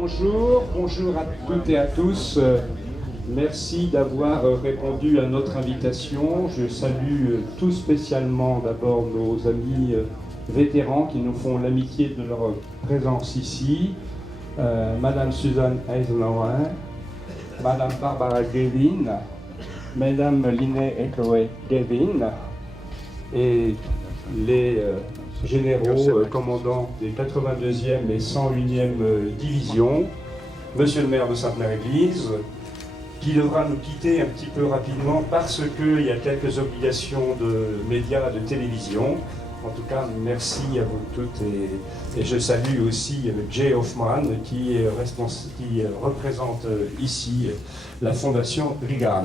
Bonjour à toutes et à tous. Merci d'avoir répondu à notre invitation. Je salue tout spécialement d'abord nos amis vétérans qui nous font l'amitié de leur présence ici. Madame Susan Eisenhower, Madame Barbara Gavin, Madame Linnea et Chloé Gavin et les généraux commandants des 82e et 101e divisions, Monsieur le maire de Sainte-Mère-Église, qui devra nous quitter un petit peu rapidement parce qu'il y a quelques obligations de médias, de télévision. En tout cas, merci à vous toutes et je salue aussi Jay Hoffman qui représente ici la Fondation Reagan.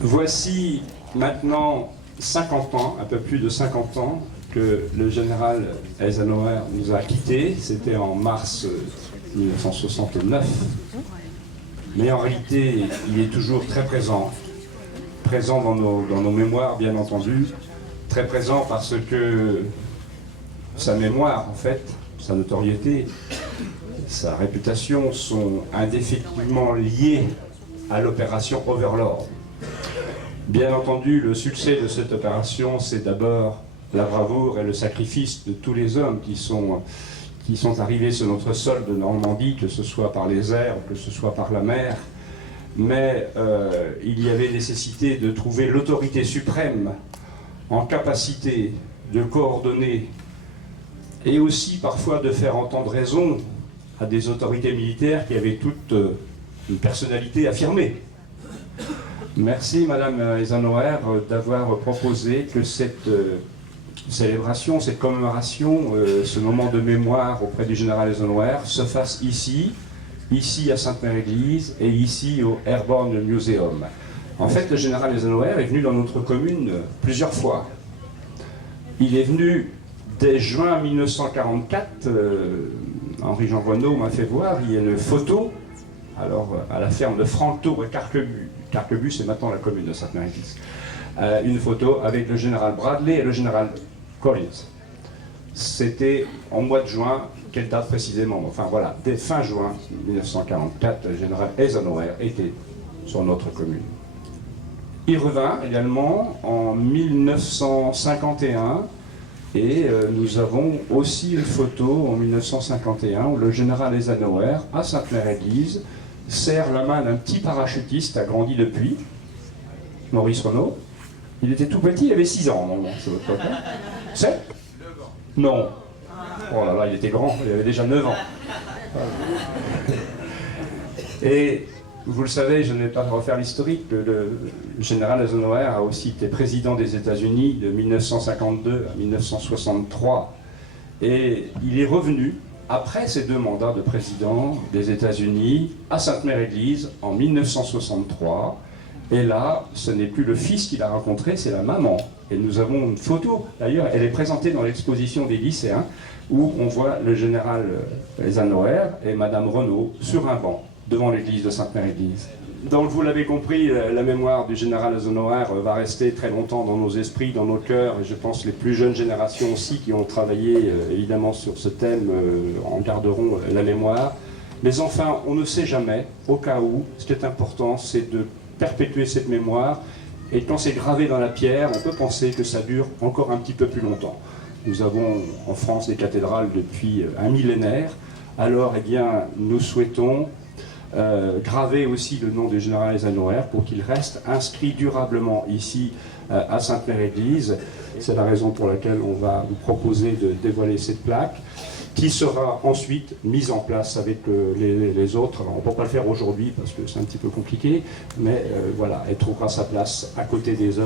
Voici maintenant 50 ans, un peu plus de 50 ans, que le général Eisenhower nous a quittés. C'était en mars 1969. Mais en réalité, il est toujours très présent dans nos mémoires, bien entendu. Très présent parce que sa mémoire, en fait, sa notoriété, sa réputation sont indéfiniment liées à l'opération Overlord. Bien entendu, le succès de cette opération, c'est d'abord la bravoure et le sacrifice de tous les hommes qui sont arrivés sur notre sol de Normandie, que ce soit par les airs, que ce soit par la mer. Mais il y avait nécessité de trouver l'autorité suprême en capacité de coordonner et aussi parfois de faire entendre raison à des autorités militaires qui avaient toutes une personnalité affirmée. Merci Madame Eisenhower d'avoir proposé que cette célébration, cette commémoration, ce moment de mémoire auprès du général Eisenhower se fasse ici à Sainte-Mère-Église et ici au Airborne Museum. En fait, le général Eisenhower est venu dans notre commune plusieurs fois. Il est venu dès juin 1944, Henri-Jean Bonneau m'a fait voir, il y a une photo alors, à la ferme de Franc-Tour et Carquebus. Carquebus, c'est maintenant la commune de Sainte-Mère-Église. Une photo avec le général Bradley et le général Collins. C'était en mois de juin, quelle date précisément? Enfin voilà, dès fin juin 1944, le général Eisenhower était sur notre commune. Il revint également en 1951 et nous avons aussi une photo en 1951 où le général Eisenhower, à Sainte-Mère-Église, serre la main d'un petit parachutiste, agrandi depuis, Maurice Renaud. Il était tout petit, il avait 6 ans, non, c'est votre papa. 7 ? 9 ans. Non. Oh là là, il était grand, il avait déjà 9 ans. Et vous le savez, je ne vais pas refaire l'historique, le général Eisenhower a aussi été président des États-Unis de 1952 à 1963. Et il est revenu, après ses 2 mandats de président des États-Unis, à Sainte-Mère-Église en 1963. Et là, ce n'est plus le fils qu'il a rencontré, c'est la maman. Et nous avons une photo, d'ailleurs, elle est présentée dans l'exposition des lycéens, où on voit le général Eisenhower et Madame Renaud sur un banc, devant l'église de Sainte-Mère-Église. Donc vous l'avez compris, la mémoire du général Eisenhower va rester très longtemps dans nos esprits, dans nos cœurs, et je pense les plus jeunes générations aussi qui ont travaillé évidemment sur ce thème en garderont la mémoire. Mais enfin, on ne sait jamais, au cas où, ce qui est important, c'est de perpétuer cette mémoire, et quand c'est gravé dans la pierre, on peut penser que ça dure encore un petit peu plus longtemps. Nous avons en France des cathédrales depuis un millénaire, alors eh bien, nous souhaitons graver aussi le nom du général Eisenhower pour qu'il reste inscrit durablement ici à Sainte-Mère-Église. C'est la raison pour laquelle on va vous proposer de dévoiler cette plaque qui sera ensuite mise en place avec les autres. Alors, on ne peut pas le faire aujourd'hui parce que c'est un petit peu compliqué, mais voilà, elle trouvera sa place à côté des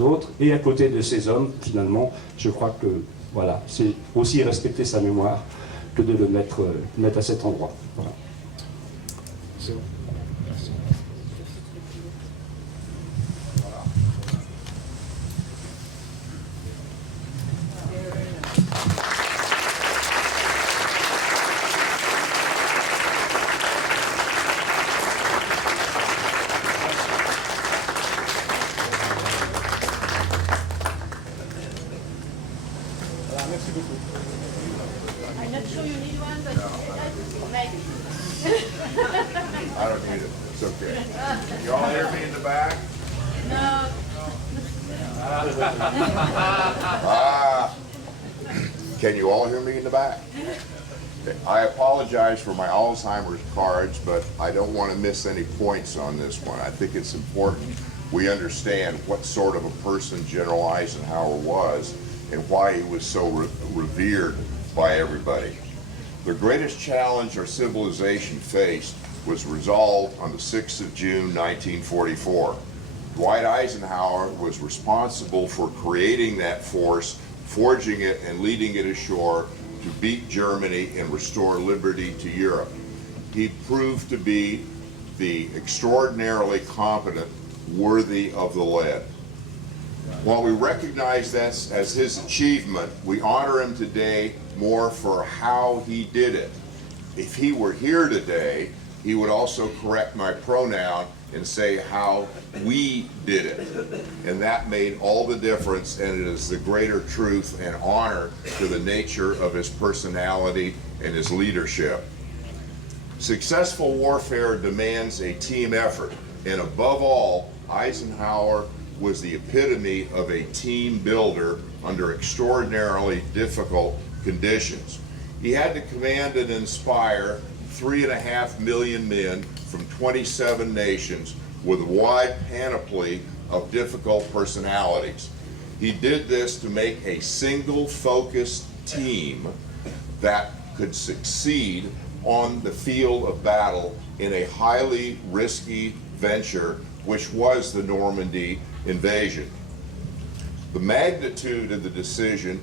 autres et à côté de ces hommes. Finalement, je crois que voilà, c'est aussi respecter sa mémoire que de le mettre à cet endroit. Voilà. C'est bon. Merci. Merci beaucoup. I'm not sure you need one, but I don't need it. It's okay. You all hear me in the back? No. Can you all hear me in the back? Okay. I apologize for my Alzheimer's cards, but I don't want to miss any points on this one. I think it's important we understand what sort of a person General Eisenhower was and why he was so revered by everybody. The greatest challenge our civilization faced was resolved on the 6th of June, 1944. Dwight Eisenhower was responsible for creating that force, forging it and leading it ashore to beat Germany and restore liberty to Europe. He proved to be the extraordinarily competent, worthy of the lead. While we recognize this as his achievement, we honor him today more for how he did it. If he were here today, he would also correct my pronoun and say how we did it. And that made all the difference, and it is the greater truth and honor to the nature of his personality and his leadership. Successful warfare demands a team effort, and above all, Eisenhower was the epitome of a team builder under extraordinarily difficult conditions. He had to command and inspire 3.5 million men from 27 nations with a wide panoply of difficult personalities. He did this to make a single focused team that could succeed on the field of battle in a highly risky venture, which was the Normandy invasion. The magnitude of the decision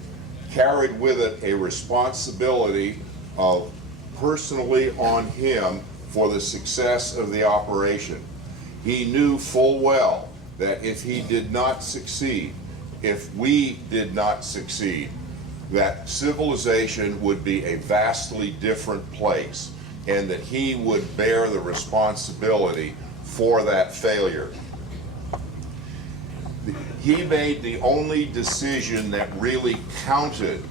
carried with it a responsibility of personally on him for the success of the operation. He knew full well that if he did not succeed, if we did not succeed, that civilization would be a vastly different place, and that he would bear the responsibility for that failure. He made the only decision that really counted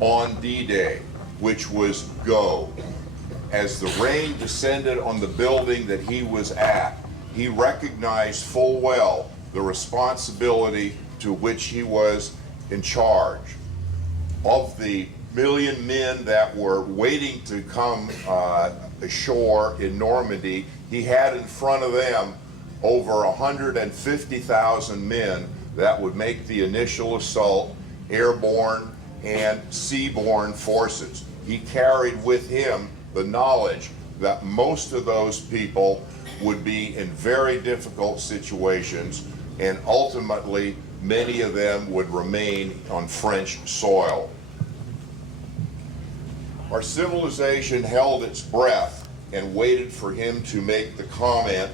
on D-Day, which was go. As the rain descended on the building that he was at, he recognized full well the responsibility to which he was in charge. Of the million men that were waiting to come ashore in Normandy, he had in front of them over 150,000 men that would make the initial assault, airborne and seaborne forces. He carried with him the knowledge that most of those people would be in very difficult situations, and ultimately many of them would remain on French soil. Our civilization held its breath and waited for him to make the comment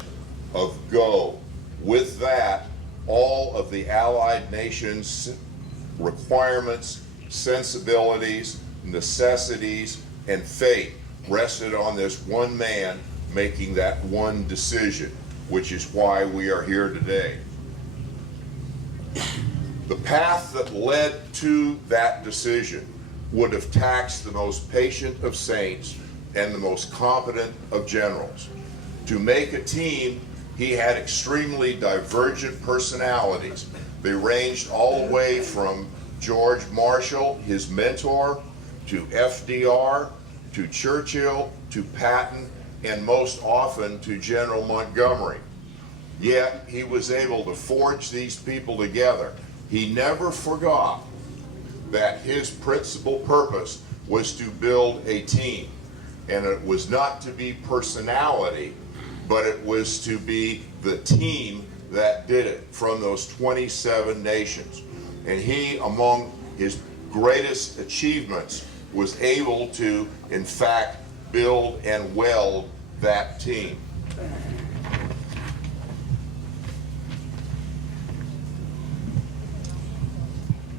of go. With that, all of the Allied nations' requirements, sensibilities, necessities, and fate rested on this one man making that one decision, which is why we are here today. The path that led to that decision would have taxed the most patient of saints and the most competent of generals. To make a team, he had extremely divergent personalities. They ranged all the way from George Marshall, his mentor, to FDR, to Churchill, to Patton, and most often to General Montgomery. Yet he was able to forge these people together. He never forgot that his principal purpose was to build a team. And it was not to be personality, but it was to be the team that did it from those 27 nations. And he, among his greatest achievements, was able to, in fact, build and weld that team.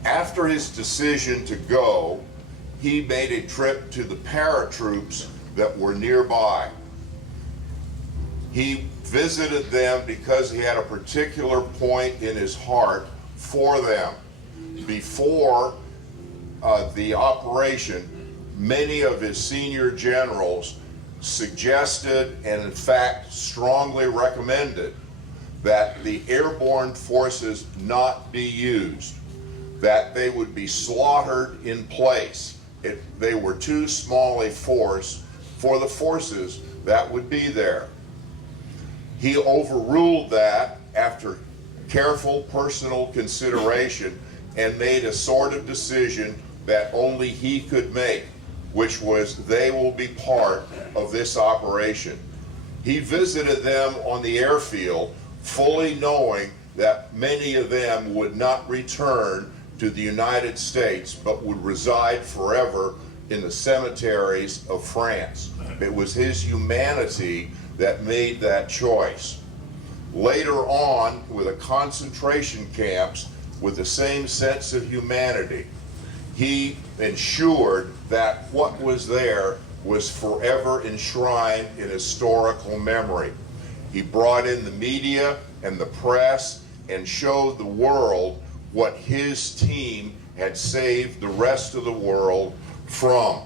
After his decision to go, he made a trip to the paratroops that were nearby. He visited them because he had a particular point in his heart for them. Before the operation, many of his senior generals suggested and in fact strongly recommended that the airborne forces not be used, that they would be slaughtered in place. They were too small a force for the forces that would be there. He overruled that after careful personal consideration and made a sort of decision that only he could make, which was they will be part of this operation. He visited them on the airfield, fully knowing that many of them would not return to the United States, but would reside forever in the cemeteries of France. It was his humanity that made that choice. Later on, with the concentration camps, with the same sense of humanity, he ensured that what was there was forever enshrined in historical memory. He brought in the media and the press and showed the world what his team had saved the rest of the world from.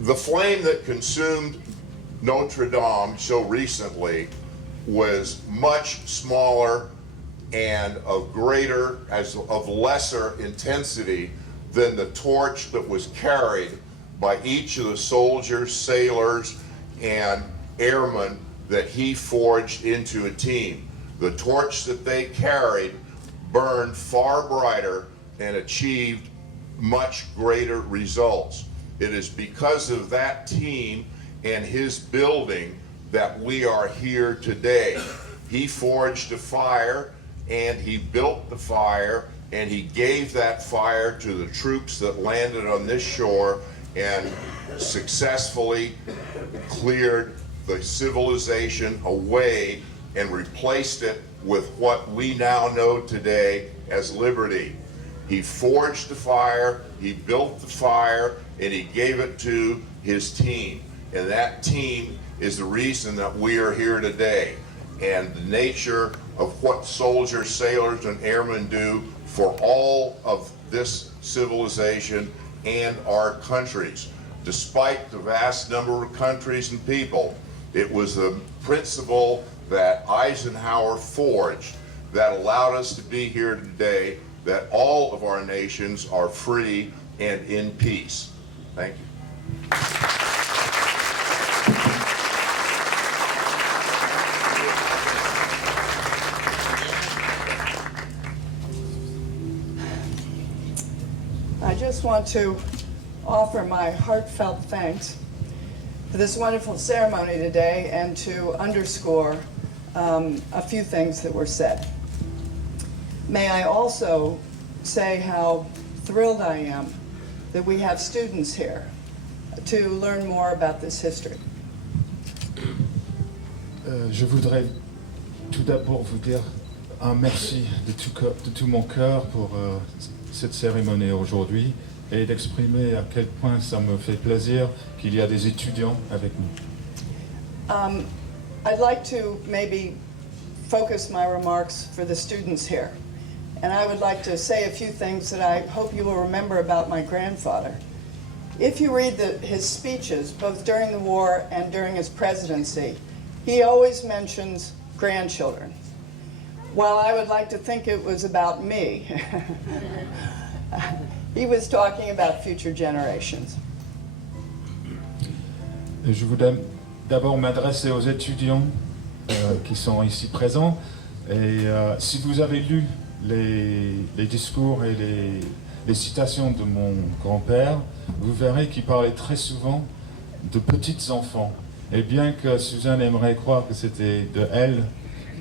The flame that consumed Notre Dame so recently was much smaller and of lesser intensity than the torch that was carried by each of the soldiers, sailors, and airmen that he forged into a team. The torch that they carried burned far brighter and achieved much greater results. It is because of that team and his building that we are here today. He forged a fire and he built the fire and he gave that fire to the troops that landed on this shore and successfully cleared the civilization away and replaced it with what we now know today as liberty. He forged the fire, he built the fire, and he gave it to his team. And that team is the reason that we are here today. And the nature of what soldiers, sailors, and airmen do for all of this civilization and our countries. Despite the vast number of countries and people, it was the principle that Eisenhower forged that allowed us to be here today, that all of our nations are free and in peace. Thank you. I just want to offer my heartfelt thanks for this wonderful ceremony today and to underscore a few things that were said. May I also say how thrilled I am that we have students here to learn more about this history. Je voudrais tout d'abord vous dire un merci de tout mon cœur pour cette cérémonie aujourd'hui et d'exprimer à quel point ça me fait plaisir qu'il y a des étudiants avec nous. I'd like to maybe focus my remarks for the students here. And I would like to say a few things that I hope you will remember about my grandfather. If you read his speeches, both during the war and during his presidency, he always mentions grandchildren. While I would like to think it was about me, he was talking about future generations. Et je voudrais d'abord m'adresser aux étudiants qui sont ici présents. Et si vous avez lu les discours et les citations de mon grand-père, vous verrez qu'il parlait très souvent de petits enfants. Et bien que Suzanne aimerait croire que c'était de elle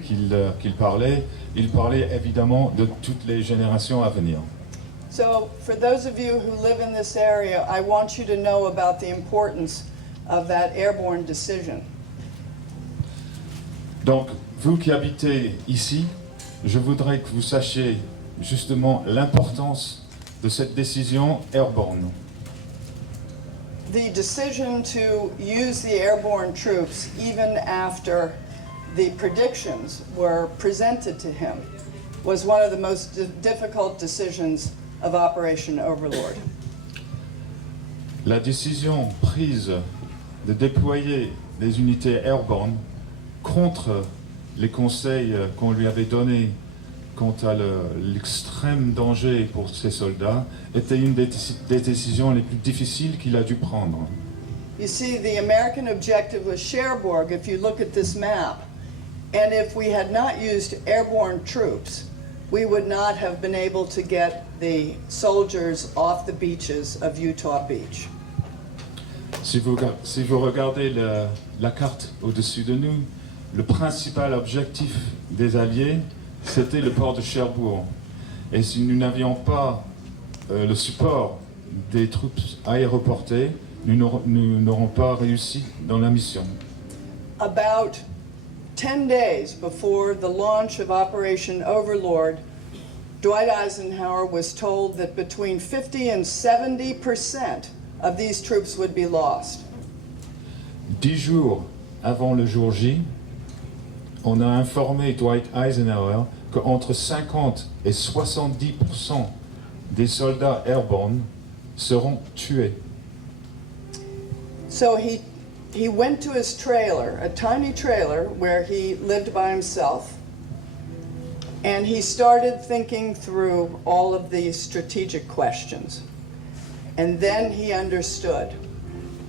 qu'il parlait, il parlait évidemment de toutes les générations à venir. So, for those of you who live in this area, I want you to know about the importance of that airborne decision. Donc, vous qui habitez ici, je voudrais que vous sachiez justement l'importance de cette décision airborne. The decision to use the airborne troops, even after the predictions were presented to him, was one of the most difficult decisions of Operation Overlord. La décision prise de déployer des unités airborne contre les conseils qu'on lui avait donnés quant à l'extrême danger pour ses soldats était une des décisions les plus difficiles qu'il a dû prendre. You see, the American objective was Cherbourg, if you look at this map. And if we had not used airborne troops, we would not have been able to get the soldiers off the beaches of Utah Beach. Si vous regardez la carte au-dessus de nous, le principal objectif des Alliés, c'était le port de Cherbourg. Et si nous n'avions pas le support des troupes aéroportées, nous n'aurons pas réussi dans la mission. About 10 days before the launch of Operation Overlord, Dwight Eisenhower was told that between 50 and 70% of these troops would be lost. 10 jours avant le jour J, on a informé Dwight Eisenhower qu'entre 50 et 70% des soldats airborne seront tués. So he went to his trailer, a tiny trailer where he lived by himself, and he started thinking through all of these strategic questions. And then he understood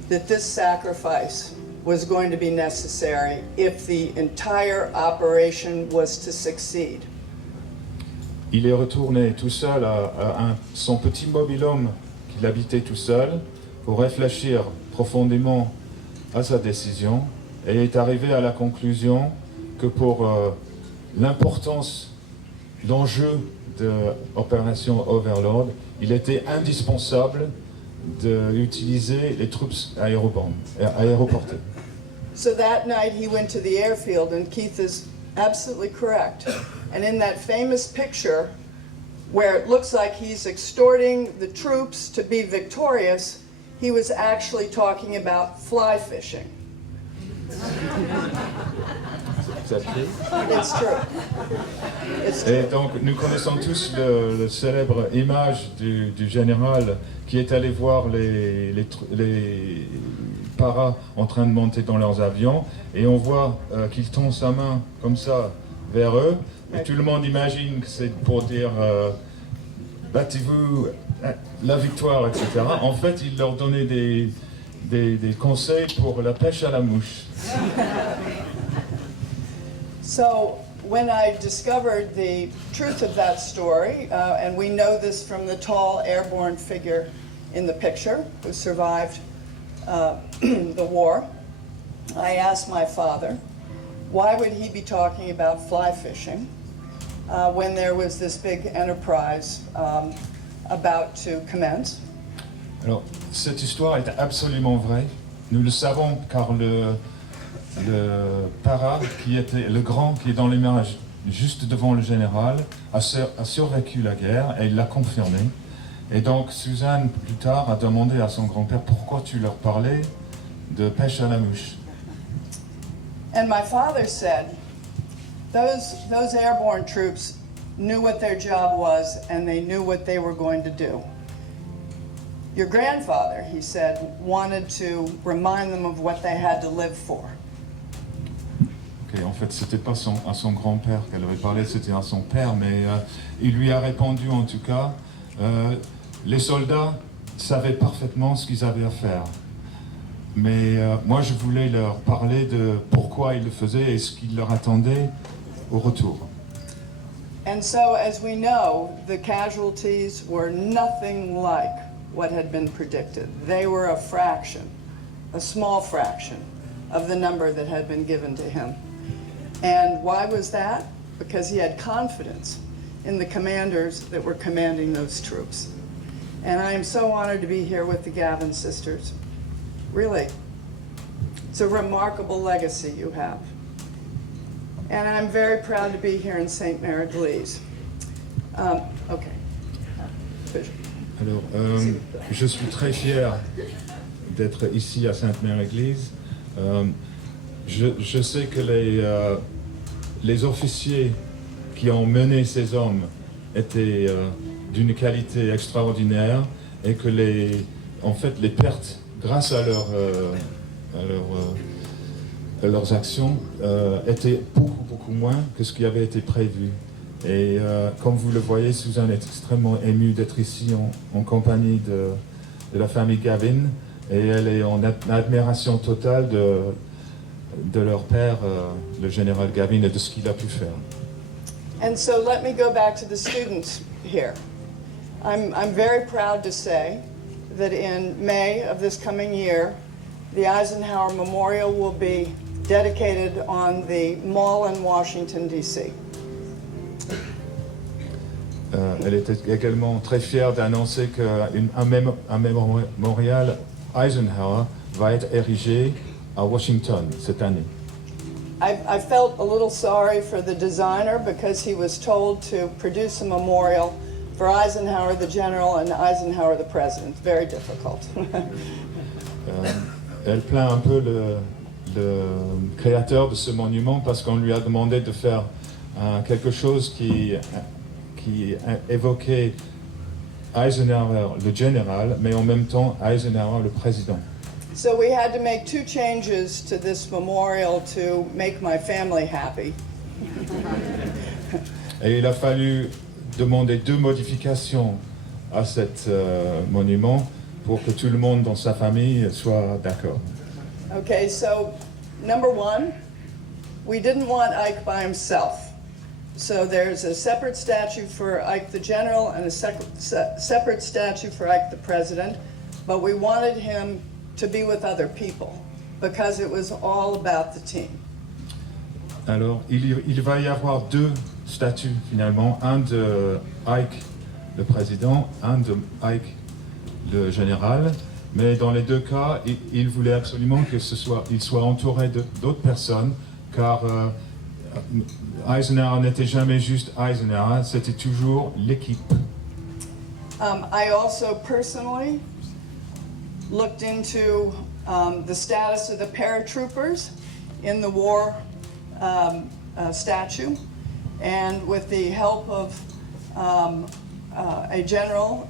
that this sacrifice was going to be necessary if the entire operation was to succeed. Il est retourné tout seul à son petit mobil-home qu'il habitait tout seul pour réfléchir profondément à sa décision et est arrivé à la conclusion que pour l'importance d'enjeu de l'opération Overlord, il était indispensable d'utiliser les troupes aéroportées. So that night he went to the airfield, and Keith is absolutely correct. And in that famous picture, where it looks like he's extorting the troops to be victorious, he was actually talking about fly fishing. It's true. It's true. Et donc nous connaissons tous le célèbre image du général qui est allé voir les paras en train de monter dans leurs avions et on voit qu'il tend sa main comme ça vers eux et tout le monde imagine que c'est pour dire battez-vous, la victoire, etc. En fait, il leur donnait des conseils pour la pêche à la mouche. So when I discovered the truth of that story, and we know this from the tall airborne figure in the picture who survived the war, I asked my father, why would he be talking about fly fishing when there was this big enterprise about to commence? Alors, cette histoire est absolument vraie. Nous le savons car le para qui était le grand qui est dans l'image juste devant le général a survécu la guerre et il l'a confirmé. Et donc Suzanne plus tard a demandé à son grand-père pourquoi tu leur parlais de pêche à la mouche. And my father said, those airborne troops knew what their job was and they knew what they were going to do. Your grandfather, he said, wanted to remind them of what they had to live for. Okay, en fait, c'était pas à son grand-père qu'elle avait parlé, c'était à son père, mais il lui a répondu en tout cas, les soldats savaient parfaitement ce qu'ils avaient à faire. Mais moi, je voulais leur parler de pourquoi ils le faisaient et ce qu'ils leur attendaient au retour. And so, as we know, the casualties were nothing like what had been predicted. They were a fraction, a small fraction, of the number that had been given to him. And why was that? Because he had confidence in the commanders that were commanding those troops. And I am so honored to be here with the Gavin sisters. Really, it's a remarkable legacy you have. And I'm very proud to be here in St. Mary-Église. Okay. Alors, je suis très fier d'être ici à Sainte-Mère-Église. Je sais que les officiers qui ont mené ces hommes étaient d'une qualité extraordinaire et que les en fait, les pertes, grâce à leurs actions, étaient beaucoup moins que ce qui avait été prévu. Et comme vous le voyez, Suzanne est extrêmement émue d'être ici en compagnie de la famille Gavin, et elle est en admiration totale de leur père, le général Gavin, et de ce qu'il a pu faire. And so let me go back to the students here. I'm very proud to say that in May of this coming year, the Eisenhower Memorial will be dedicated on the Mall in Washington, D.C. Elle était également très fière d'annoncer qu'un mémorial Eisenhower va être érigé à Washington cette année. I felt a little sorry for the designer because he was told to produce a memorial for Eisenhower the General and Eisenhower the President. Very difficult. Elle plaint un peu le créateur de ce monument parce qu'on lui a demandé de faire quelque chose qui évoquait Eisenhower le général, mais en même temps Eisenhower le président. So we had to make two changes to this memorial to make my family happy. Et il a fallu demander 2 modifications à cet monument pour que tout le monde dans sa famille soit d'accord. Okay, so number one, we didn't want Ike by himself. So there's a separate statue for Ike the General and a separate statue for Ike the President, but we wanted him to be with other people because it was all about the team. Alors, il va y avoir 2 statues finalement, un de Ike le président, un de Ike le général, mais dans les 2 cas, il voulait absolument qu'il soit entouré d'autres personnes, car Eisenhower n'était jamais juste Eisenhower, c'était toujours l'équipe. I also personally looked into the status of the paratroopers in the war statue, and with the help of a General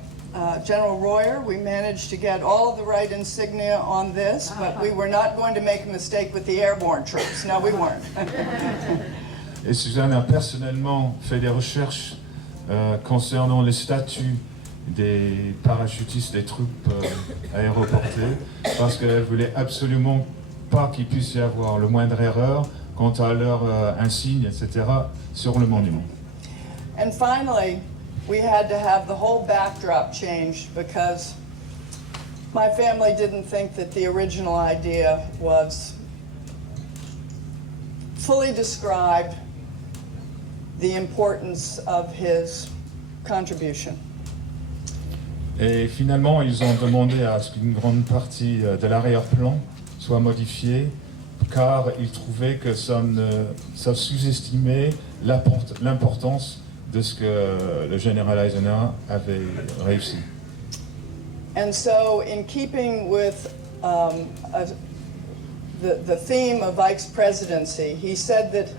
Royer, we managed to get all of the right insignia on this, but we were not going to make a mistake with the airborne troops. No, we weren't. Et Suzanne a personnellement fait des recherches concernant les statuts des parachutistes des troupes aéroportées, parce qu'elle voulait absolument pas qu'il puisse y avoir le moindre erreur quant à leur insigne, etc., sur le monument. And finally, we had to have the whole backdrop changed because my family didn't think that the original idea was fully described the importance of his contribution. Et finalement, ils ont demandé à ce qu'une grande partie de l'arrière-plan soit modifiée, car ils trouvaient que ça sous-estimait l'importance de ce que le général Eisenhower avait réussi. And so, in keeping with the theme of Ike's presidency, he said that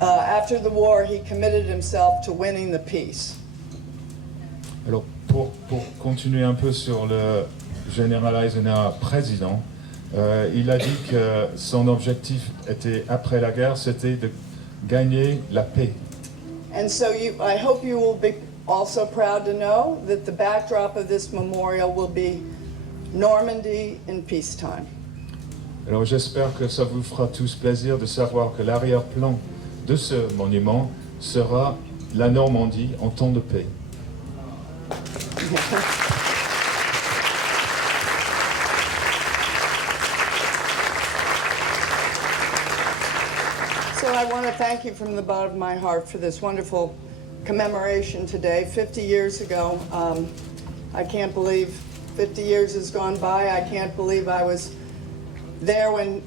after the war, he committed himself to winning the peace. Alors, pour continuer un peu sur le général Eisenhower président, il a dit que son objectif était, après la guerre, c'était de gagner la paix. And so I hope you will be also proud to know that the backdrop of this memorial will be Normandy in peacetime. Alors j'espère que ça vous fera tous plaisir de savoir que l'arrière-plan de ce monument sera la Normandie en temps de paix. So I want to thank you from the bottom of my heart for this wonderful commemoration today. 50 years ago, I can't believe 50 years has gone by. I can't believe I was there when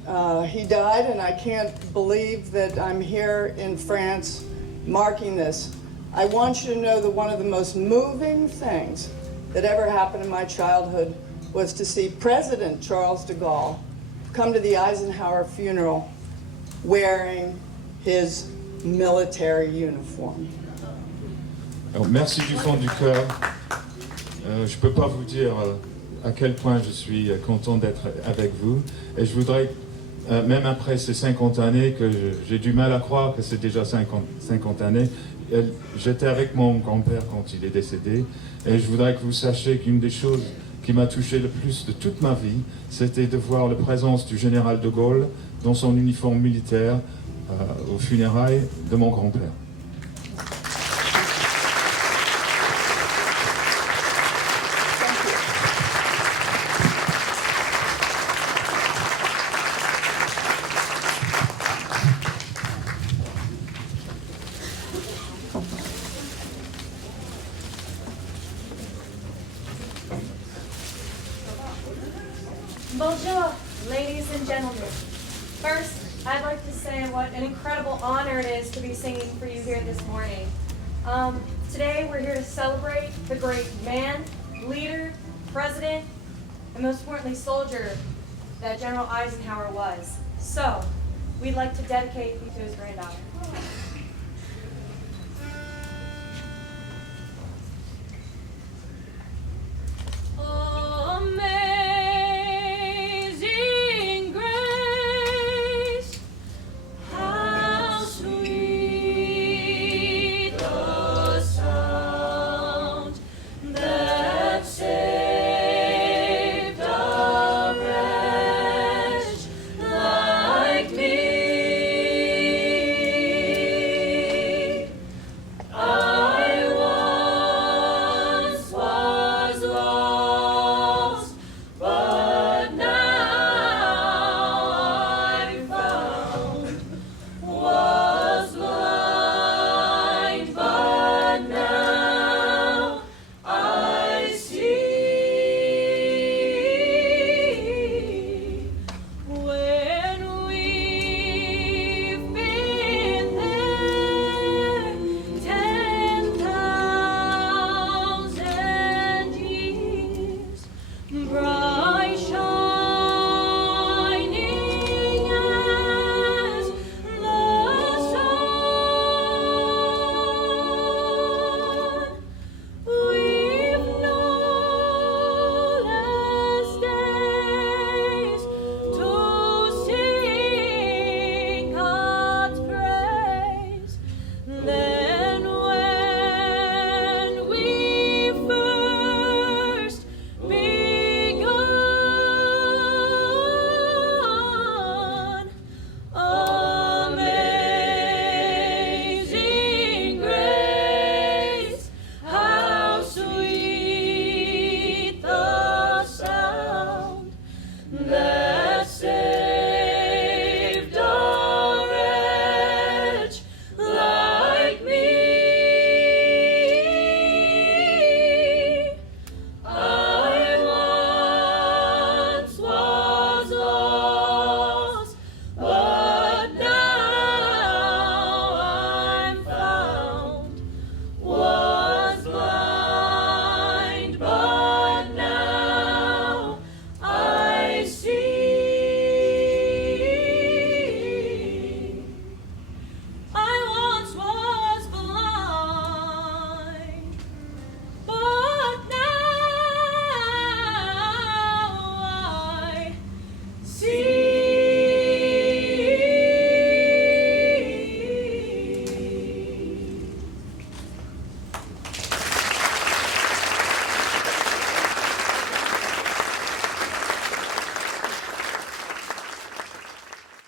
he died, and I can't believe that I'm here in France marking this. I want you to know that one of the most moving things that ever happened in my childhood was to see President Charles de Gaulle come to the Eisenhower funeral wearing his military uniform. Alors, merci du fond du cœur Je ne peux pas vous dire à quel point je suis content d'être avec vous. Et je voudrais, même après ces 50 années, que j'ai du mal à croire que c'est déjà 50 années, j'étais avec mon grand-père quand il est décédé. Et je voudrais que vous sachiez qu'une des choses qui m'a touché le plus de toute ma vie, c'était de voir la présence du général de Gaulle dans son uniforme militaire aux funérailles de mon grand-père. Bonjour, ladies and gentlemen. First, I'd like to say what an incredible honor it is to be singing for you here this morning. Today, we're here to celebrate the great man, leader, president, and most importantly, soldier that General Eisenhower was. So, we'd like to dedicate you to his granddaughter. Amazing grace, how sweet the sound that saved a wretch like me. I once was lost, but now I'm found. Was blind, but now I see. When we've been there 10,000 years,